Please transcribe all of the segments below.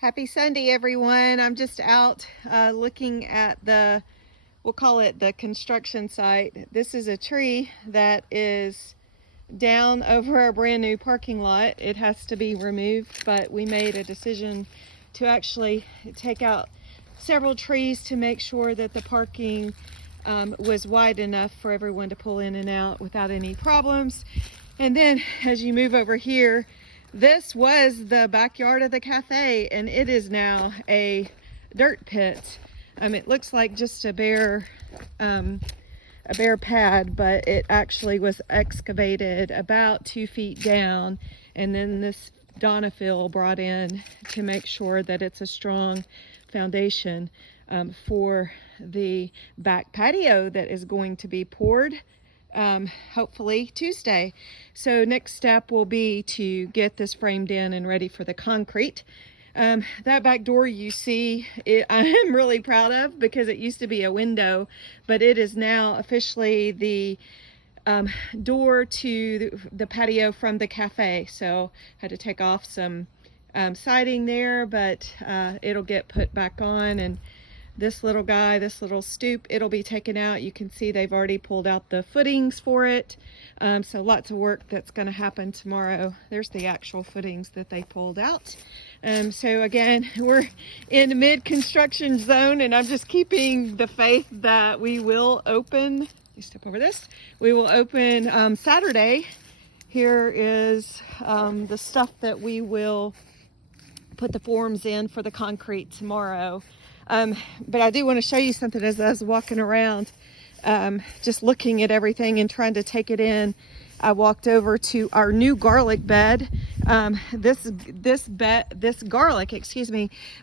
Happy Sunday, everyone. I'm just out looking at we'll call it the construction site. This is a tree that is down over a brand new parking lot. It has to be removed, but we made a decision to actually take out several trees to make sure that the parking was wide enough for everyone to pull in and out without any problems. And then as you move over here, this was the backyard of the cafe, and it is now a dirt pit. It looks like just a bare pad, but it actually was excavated about 2 feet down, and then this Donafill brought in to make sure that it's a strong foundation for the back patio that is going to be poured hopefully Tuesday. So next step will be to get this framed in and ready for the concrete. That back door you see, I am really proud of because it used to be a window, but it is now officially the door to the patio from the cafe. So I had to take off some siding there, but it'll get put back on. And this little guy, this little stoop, it'll be taken out. You can see they've already pulled out the footings for it. So lots of work that's going to happen tomorrow. There's the actual footings that they pulled out. So again, we're in mid-construction zone, and I'm just keeping the faith that we will open. You step over this. We will open Saturday. Here is the stuff that we will put the forms in for the concrete tomorrow. But I do want to show you something as I was walking around, just looking at everything and trying to take it in. I walked over to our new garlic bed. This garlic,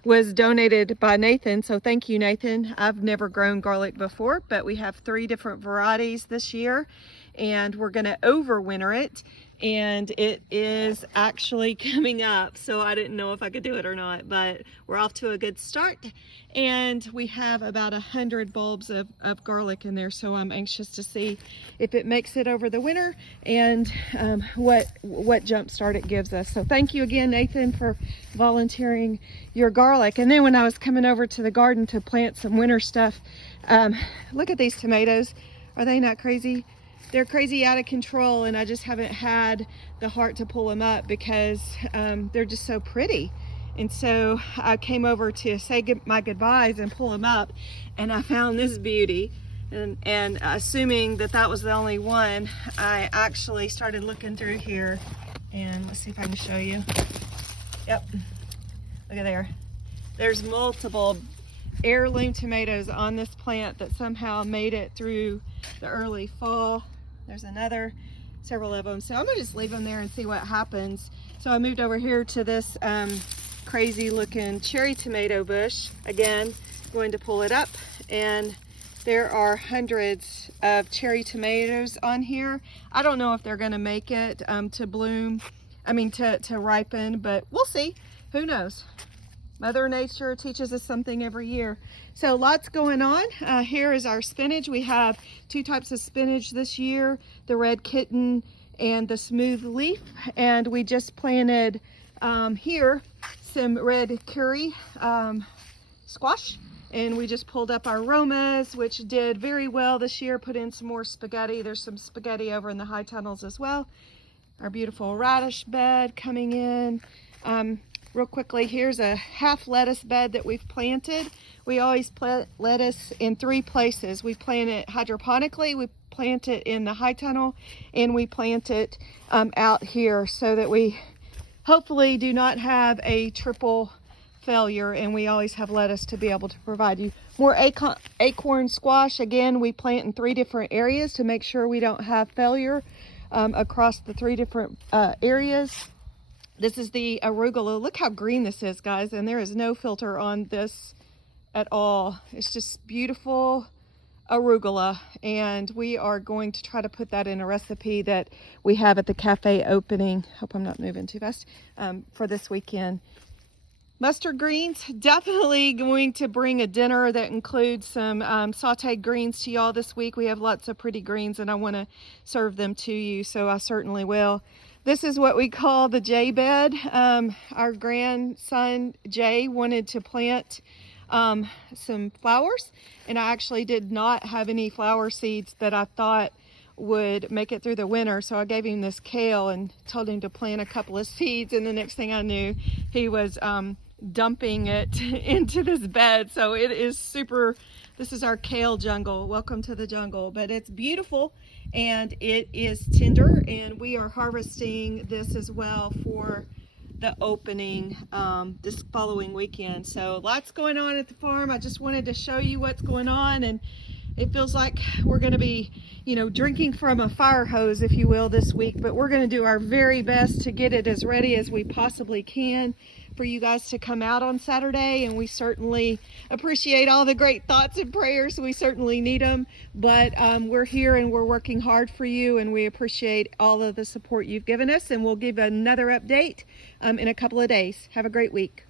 was donated by Nathan. So thank you, Nathan. I've never grown garlic before, but we have 3 different varieties this year, and we're going to overwinter it. And it is actually coming up, so I didn't know if I could do it or not, but we're off to a good start. And we have about 100 bulbs of garlic in there, so I'm anxious to see if it makes it over the winter and what jump start it gives us. So thank you again, Nathan, for volunteering your garlic. And then when I was coming over to the garden to plant some winter stuff, look at these tomatoes. Are they not crazy? They're crazy out of control, and I just haven't had the heart to pull them up because they're just so pretty. And so I came over to say my goodbyes and pull them up, and I found this beauty. And assuming that was the only one, I actually started looking through here, and let's see if I can show you. Yep, look at there. There's multiple heirloom tomatoes on this plant that somehow made it through the early fall. There's several of them. So I'm gonna just leave them there and see what happens. So I moved over here to this crazy looking cherry tomato bush. Again, going to pull it up, and there are hundreds of cherry tomatoes on here. I don't know if they're gonna make it to bloom, to ripen, but we'll see. Who knows? Mother Nature teaches us something every year. So lots going on. Here is our spinach. We have 2 types of spinach this year, the red kitten and the smooth leaf. And we just planted here some red curry squash. And we just pulled up our Romas, which did very well this year. Put in some more spaghetti. There's some spaghetti over in the high tunnels as well. Our beautiful radish bed coming in. Real quickly, here's a half lettuce bed that we've planted. We always plant lettuce in 3 places. We plant it hydroponically, we plant it in the high tunnel, and we plant it out here so that we hopefully do not have a triple failure, and we always have lettuce to be able to provide you. More acorn squash. Again, we plant in 3 different areas to make sure we don't have failure across the 3 different areas. This is the arugula. Look how green this is, guys, and there is no filter on this at all. It's just beautiful arugula, and we are going to try to put that in a recipe that we have at the cafe opening. Hope I'm not moving too fast for this weekend. Mustard greens, definitely going to bring a dinner that includes some sauteed greens to y'all this week. We have lots of pretty greens, and I want to serve them to you, so I certainly will. This is what we call the Jay bed. Our grandson Jay wanted to plant some flowers, and I actually did not have any flower seeds that I thought would make it through the winter, so I gave him this kale and told him to plant a couple of seeds, and the next thing I knew he was dumping it into this bed. So it is super. This is our kale jungle. Welcome to the jungle. But it's beautiful and it is tender, and we are harvesting this as well for the opening this following weekend. So lots going on at the farm. I just wanted to show you what's going on, and it feels like we're going to be, you know, drinking from a fire hose, if you will, this week, but we're going to do our very best to get it as ready as we possibly can for you guys to come out on Saturday. And we certainly appreciate all the great thoughts and prayers. We certainly need them, but we're here and we're working hard for you, and we appreciate all of the support you've given us, and we'll give another update in a couple of days. Have a great week.